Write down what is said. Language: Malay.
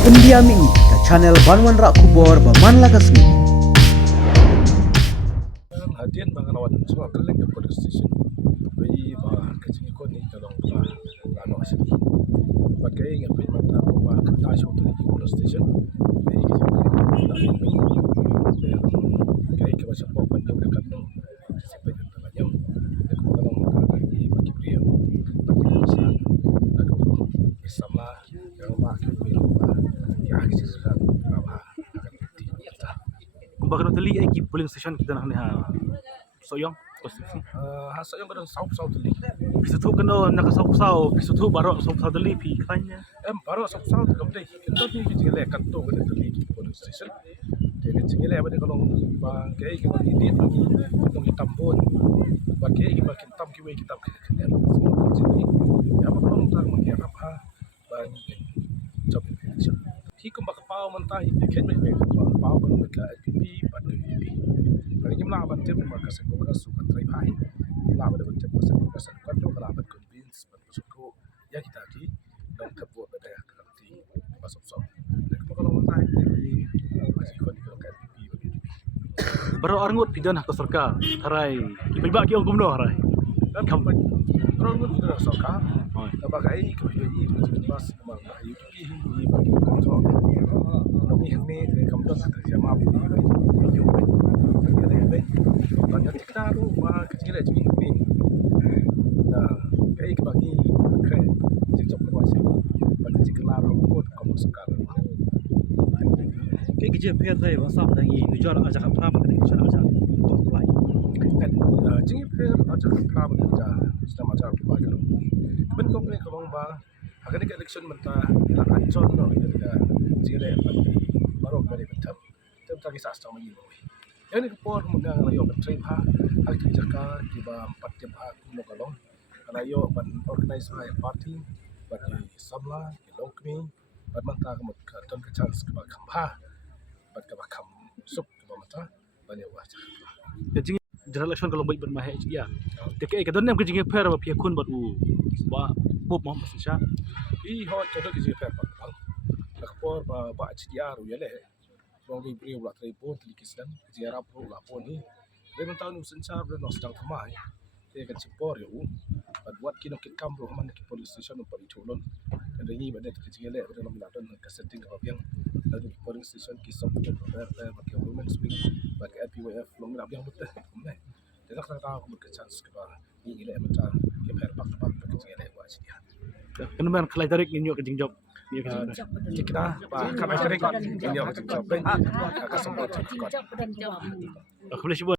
Pendiam ini ke channel Banwan Rak Kubor Baman Lagasmi. Hadian bangawan semua keling ke police station. Bagi kecil ikut ni kalau lalu asyik. Pakai yang pergi mata rumah kertas untuk di police station. Bagi kecil kayak ke macam apa panjang dekat tu. Sampai ke tengahnya. Dekat kalau bagi beliau. Bagi pesan. Aduh, sama yang makin berubah. Ya kecil sekali. Berubah. Bakal tali ay polling station kita nak ni ha. Soyong konstitusi. Hasa yang kadang saup teli. Bisa tu kena nak saup-saup, bisa tu baru saup-saup tali pi kanya. Baru saup kemudian kita ni kita lihat kantor kita teli di police station. Dia kita lihat pada kalau bangkai kita ini lagi untuk ditambun. Bangkai kita tam kita kena semua jadi. Apa kalau tak mungkin apa bang job election. Hikum bakal pau mentah itu kan pau kalau mereka LPP pada LPP. Kalau kita melawan tim mereka sekolah suka terima. Lawan dengan tim mereka sekolah kalau lawan convince bersuku ya kita lagi dong terbuat pada nanti masuk-masuk. Kalau mentah itu masih kau di LPP. Baru arngut pidan hak serka. Harai. Iba ki hukum no harai. Dan kampanye orang itu dah sokar. Tabagai kalau ini jelas memang UPP ini bagi kontrol. Tapi ini kampanye terjadi apa ini? Banyak kita rumah kecil aja ini. Nah, kayak bagi kayak jejak permasalahan bagi jikelar hukum kamu sekarang. Ke kerja per saya wasap lagi nujar ajak apa ni cara ajak untuk lagi. Dan jadi per ajak apa kerja sedang ajak apa kalau ben komplain kalau agar ni election mentah nak ancon no kita jile baru balik betul tak kisah sama ini boy. Yang ni kepor mengang layo bertrip ha hak jaka di ba 4 jam ha kuno kalong layo ban organize by party bagi samla lokmi ban mentah kemut ton ke chance ke bakam ban ke bakam sup ke mentah banyak wajah. Jadi general election kalau baik bermahir ya. Dekai ke donam ke jingin per apa pihak kun baru ba bob mau masya. Hot jodoh ke JPR Pak. Lekpor ba HDR ya leh. Bang beri ulat report likisdan ziarah pro lapor ni. Dia mentau nu sensar dan sedang kemai. Dia kan simpor ya buat kino kit kam bro man ke police station no pari tulon. Dan ini badet ke jile pada nom ladon ke setting ke yang lalu police station kisop ke bagi women swing bagi LPWF long yang betul. Dia tak tahu aku berchance ke ba ini le macam ke per pak ke jile buat dia. Kenapa kelai tarik inyo ke jingjok. Kita kami sering inyo ke jingjok ben agak sempat. Aku boleh sebut